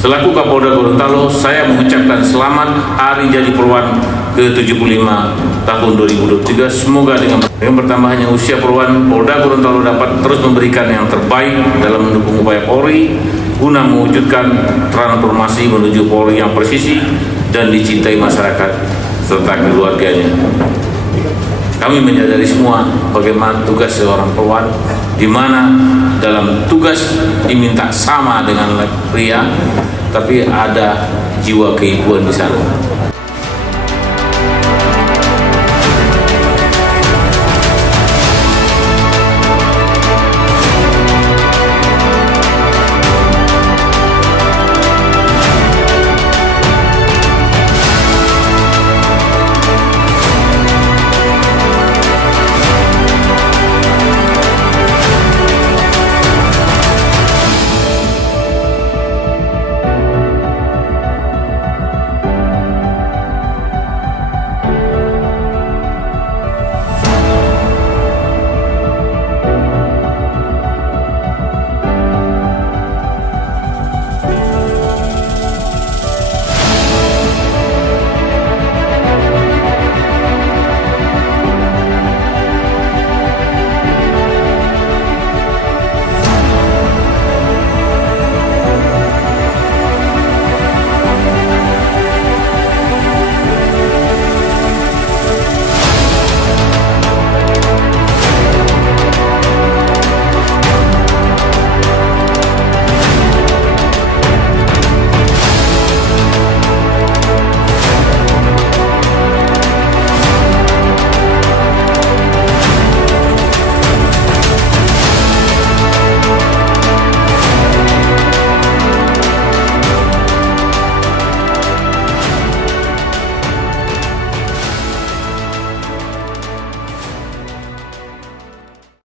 Selaku Kapolda Gorontalo, saya mengucapkan selamat Hari Jadi Polwan ke-75 tahun 2023. Semoga dengan bertambahnya usia Polwan Polda Gorontalo dapat terus memberikan yang terbaik dalam mendukung upaya Polri guna mewujudkan transformasi menuju Polri yang presisi dan dicintai masyarakat serta keluarganya. Kami menyadari semua bagaimana tugas seorang Polwan, di mana dalam tugas diminta sama dengan pria, tapi ada jiwa keibuan di sana.